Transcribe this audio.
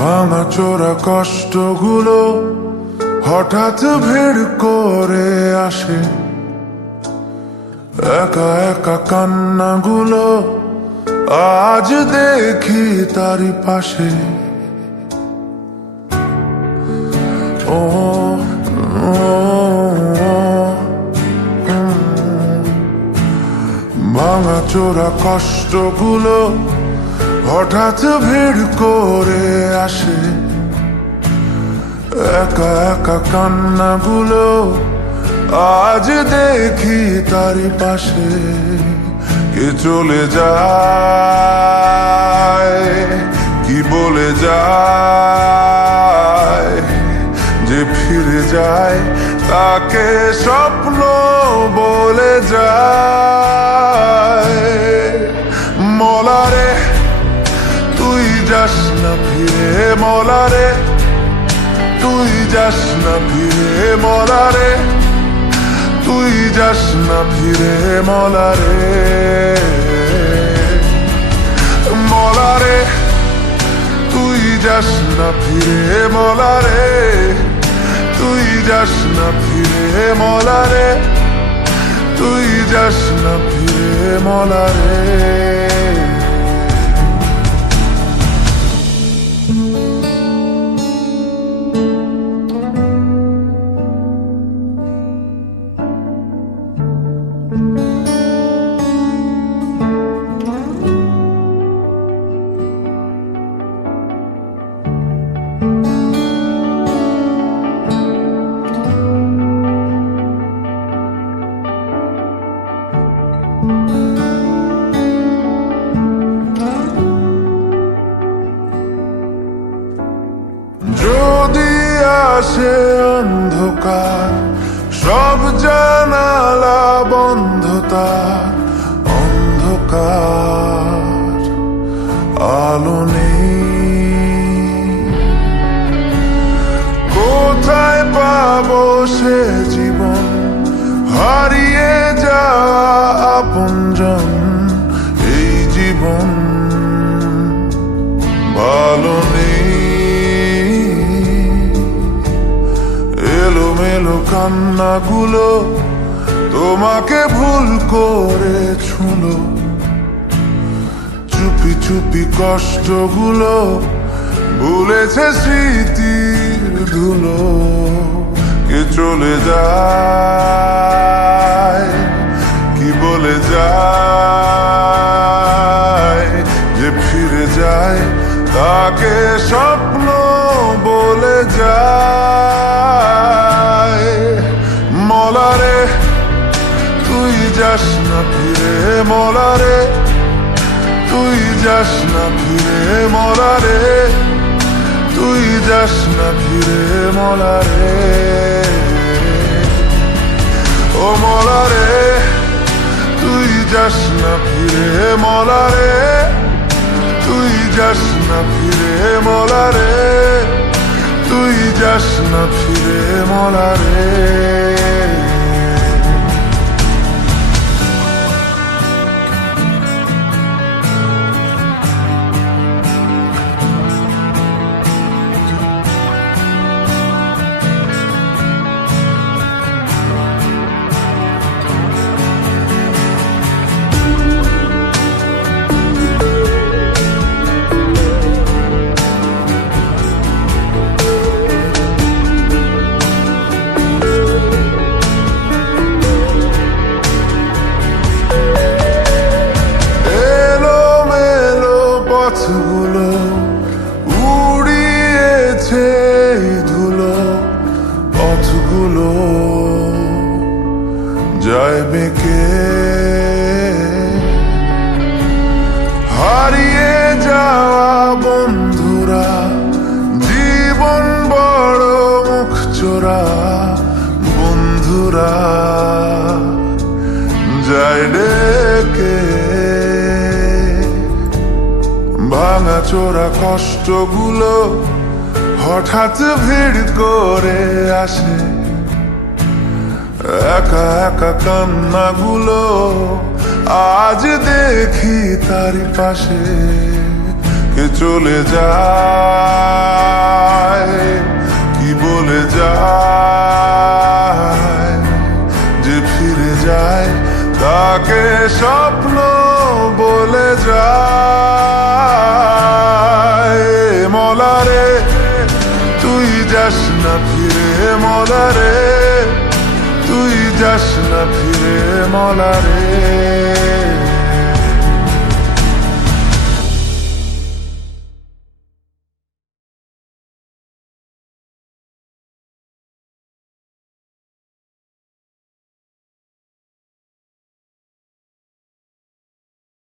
ভাঙা চোরা কষ্টগুলো হঠাৎ ভিড় করে আসে, একা একা কান্নাগুলো আজ দেখি তারই পাশে। ও ভাঙা চোরা কষ্টগুলো হঠাৎ ভিড় করে আসে, একা একা কান্নাগুলো আজ দেখি তারই পাশে। কে চলে যায়, কি বলে যায়, যে ফিরে যায় তাকে স্বপ্ন বলে যায়। মলারে তুই যাস না ফিরে, মলারে তুই যাস না ফিরে, মলারে তুই যাস না ফিরে, মলারে। মলারে তুই যাস না ফিরে, মলারে তুই যাস না ফিরে, মলারে তুই যাস না ফিরে, মলারে। যদি আসে অন্ধকার, সব জানালা বন্ধ, তার অন্ধকার আলো নেই। কোথায় পাবো সে জীবন, হারিয়ে যাওয়া আপনজন। এই জীবন ভালো নেই। এলোমেলো কান্নাগুলো তোমাকে ভুল করে ছুঁলো, চুপি চুপি কষ্টগুলো ভুলেছে স্মৃতির ধুলো। কে চলে যায়, কি বলে যায়, যে ফিরে যায় তাকে স্বপ্ন বলে যায়। মলারে তুই যাস না ফিরে, মলারে তুই যাস না ফিরে, মলারে তুই যাস না ফিরে, মলারে। ও মলারে তুই যাস না ফিরে, মলারে তুই যাস না ফিরে, মলারে তুই যাস না ফিরে, মলারে। পথগুলো উড়িয়েছে ধুলো, পথগুলো যায় বেঁকে। হারিয়ে যাওয়া বন্ধুরা, জীবন বড় মুখ চোরা। বন্ধুরা যায় ডেকে। ভাঙা চোরা কষ্টগুলো হঠাৎ ভিড় করে আসে, একা একা কান্নাগুলো আজ দেখি তারই পাশে। কে চলে যায়, কি বলে যায়, যে ফিরে যায় তাকে স্বপ্ন বলে যায়। মলারে তুই যাস না ফিরে, মলারে তুই যাস না ফিরে, মলারে।